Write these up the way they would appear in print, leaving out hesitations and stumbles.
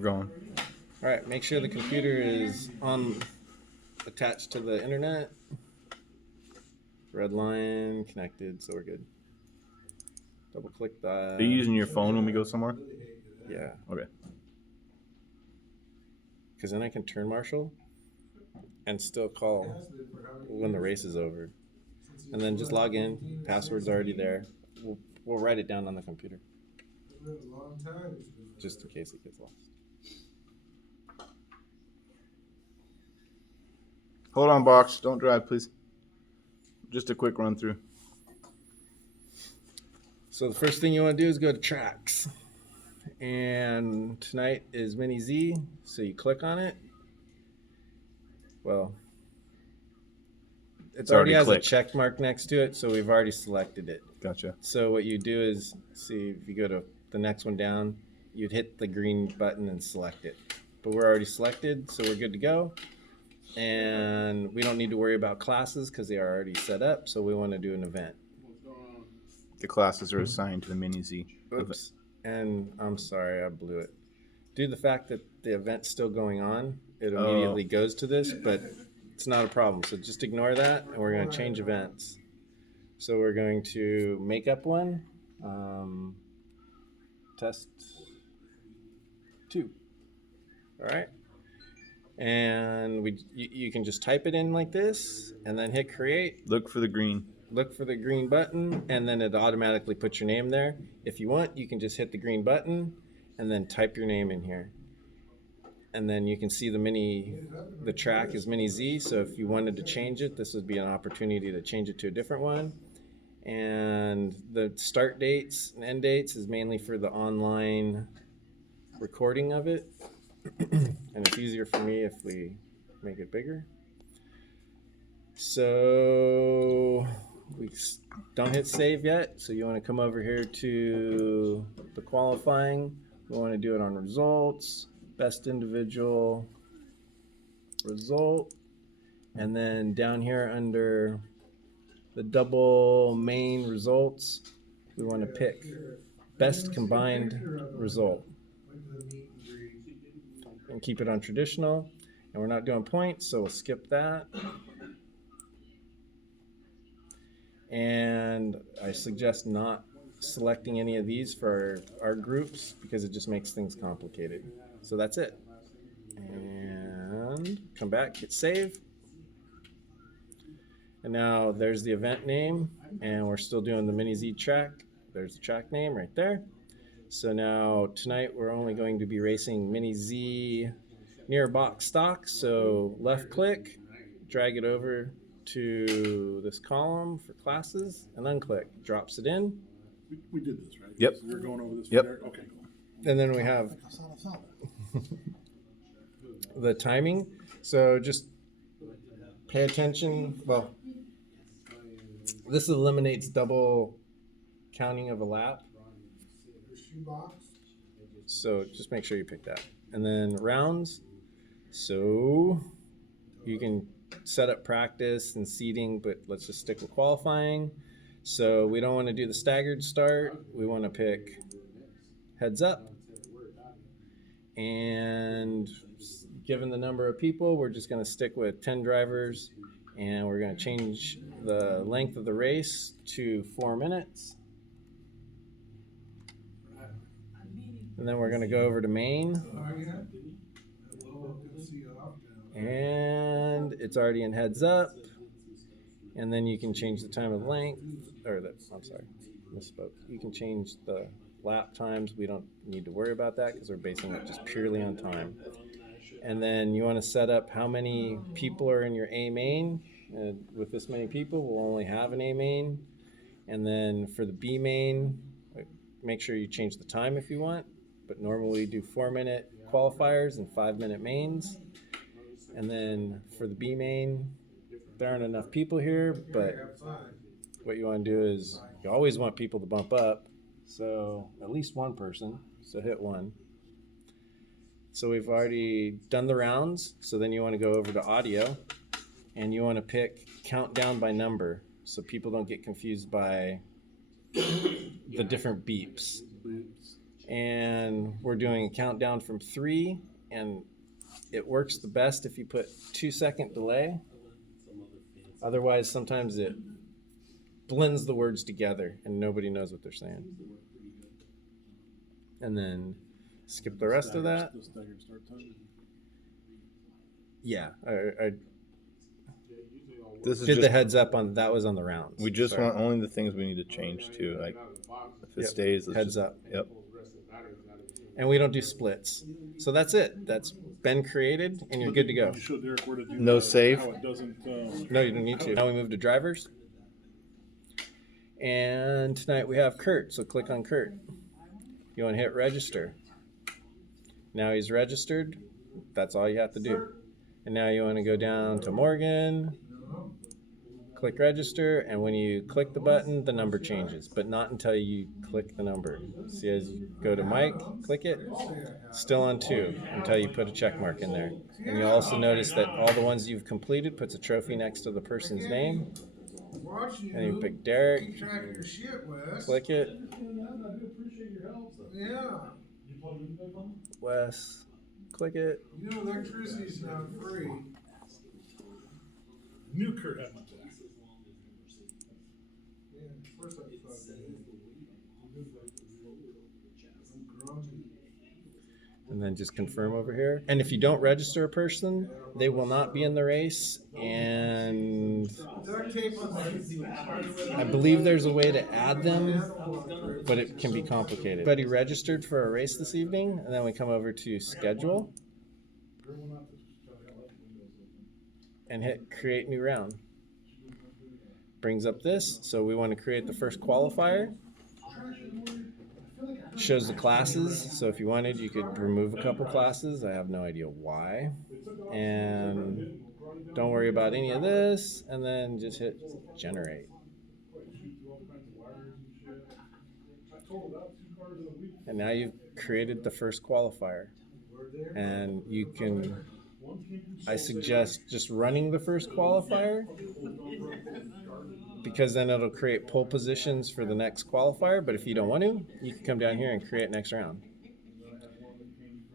We're going. All right, make sure the computer is attached to the internet. Red line connected, so we're good. Double click that. Are you using your phone when we go somewhere? Yeah. Okay. Because then I can turn marshal and still call when the race is over. And then just log in. Password's already there. We'll write it down on the computer. Just in case it gets lost. Hold on, box. Don't drive, please. Just a quick run through. So the first thing you want to do is go to tracks. And tonight is Mini Z. So you click on it. Well, it already has clicked. A check mark next to it, so we've already selected it. Gotcha. So what you do is, see if you go to the next one down, you'd hit the green button and select it. But we're already selected, so we're good to go. And we don't need to worry about classes because they are already set up, so we want to do an event. The classes are assigned to the Mini Z. Oops. And I'm sorry, I blew it. Due to the fact that the event's still going on, it immediately goes to this, but it's not a problem. So just ignore that, and we're going to change events. So we're going to make up one. Test 2. All right. And you can just type it in like this, and then hit create. Look for the green. Look for the green button, and then it automatically puts your name there. If you want, you can just hit the green button and then type your name in here. And then you can see the track is Mini Z, so if you wanted to change it, this would be an opportunity to change it to a different one. And the start dates and end dates is mainly for the online recording of it. And it's easier for me if we make it bigger. So we don't hit save yet. So you want to come over here to the qualifying. We want to do it on results, best individual result. And then down here under the double main results, we want to pick best combined result. And keep it on traditional. And we're not doing points, so we'll skip that. And I suggest not selecting any of these for our groups because it just makes things complicated. So that's it. And come back, hit save. And now there's the event name, and we're still doing the Mini Z track. There's the track name right there. So now tonight we're only going to be racing Mini Z near box stock. So left click, drag it over to this column for classes, and unclick, drops it in. We did this, right? Yep. So you're going over this. Yep. There? Okay, cool. And then we have the timing. So just pay attention. Well, this eliminates double counting of a lap. So just make sure you pick that. And then rounds. So you can set up practice and seating, but let's just stick with qualifying. So we don't want to do the staggered start. We want to pick heads up. And given the number of people, we're just going to stick with 10 drivers, and we're going to change the length of the race to 4 minutes. And then we're going to go over to main. And it's already in heads up. And then you can change the time of length, I'm sorry, misspoke. You can change the lap times. We don't need to worry about that because we're basing it just purely on time. And then you want to set up how many people are in your A main. And with this many people, we'll only have an A main. And then for the B main, make sure you change the time if you want. But normally we do 4-minute qualifiers and 5-minute mains. And then for the B main, there aren't enough people here, but what you want to do is you always want people to bump up. So at least one person, so hit 1. So we've already done the rounds. So then you want to go over to audio, and you want to pick countdown by number so people don't get confused by the different beeps. And we're doing a countdown from 3, and it works the best if you put 2-second delay. Otherwise, sometimes it blends the words together and nobody knows what they're saying. And then skip the rest of that. The staggered start time. Yeah, I This is did just the heads up on that. Was on the rounds. we just Sorry. want only the things we need to change to. Like if it Yep. stays, let's Heads just, up. Yep. And we don't do splits. So that's it. That's been created, and you're good to go. You showed Derek where to do No that, save? How it doesn't. No, you don't need to. Now we move to drivers. And tonight we have Kurt, so click on Kurt. You want to hit register. Now he's registered. That's all you have to do. And now you want to go down to Morgan, click register, and when you click the button, the number changes, but not until you click the number. See, as you go to Mike, click it, still on 2 until you put a check mark in there. And you'll also notice that all the ones you've completed puts a trophy next to the person's name. And you pick Derek, click it, Wes, click it. You know, electricity's not free. New Kurt had my back. Yeah, of course I thought that. I'm grumpy. And then just confirm over here. And if you don't register a person, they will not be in the race. And Duct tape on the. I believe there's a way to add them, but it can be complicated. Everybody registered for a race this evening, and then we come over to schedule and hit create new round. Brings up this, so we want to create the first qualifier. Shows the classes, so if you wanted, you could remove a couple classes. I have no idea why. And don't worry about any of this, and then just hit generate. And now you've created the first qualifier. And you can, I suggest just running the first qualifier, because then it'll create pole positions for the next qualifier. But if you don't want to, you can come down here and create next round.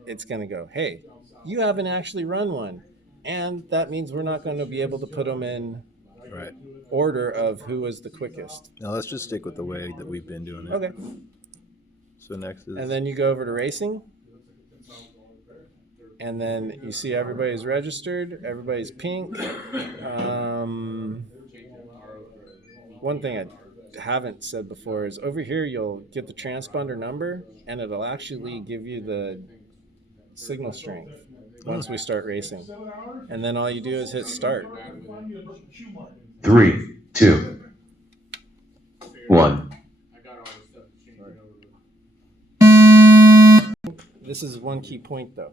It's going to go, hey, you haven't actually run one. And that means we're not going to be able to put them in Right. order of who was the quickest. Now let's just stick with the way that we've been doing it. Okay. So next is And then you go over to racing. And then you see everybody's registered. Everybody's pink. One thing I haven't said before is over here you'll get the transponder number, and it'll actually give you the signal strength once we start racing. And then all you do is hit start. 3, 2, 1. This is one key point though.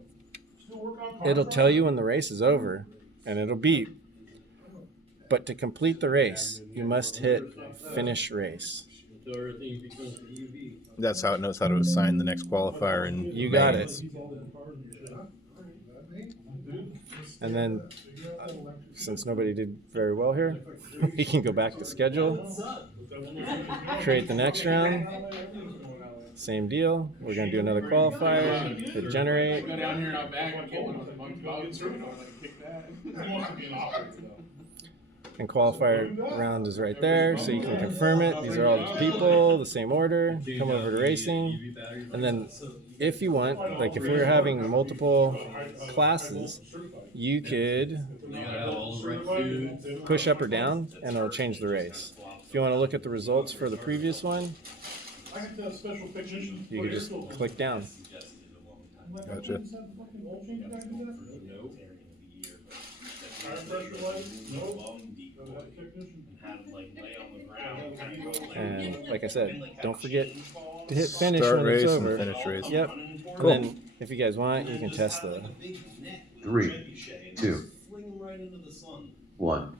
It'll tell you when the race is over, and it'll beep. But to complete the race, you must hit finish race. that's how it knows how to assign the next qualifier. And You got it. And then, since nobody did very well here, we can go back to schedule, create the next round. Same deal. We're going to do another qualifier, hit generate. Go down here and out back and get one of the bunch of bugs, you know, like kick that. And qualifier round is right there, so you can confirm it. These are all the people, the same order. Come over to racing. And then if you want, like if we were having multiple classes, you could push up or down and it'll change the race. If you want to look at the results for the previous one, you can just click down. Gotcha. And like I said, don't forget to hit finish Start when it's race over. and finish race. Yep. Cool. And then if you guys want, you can test the 3, 2, 1.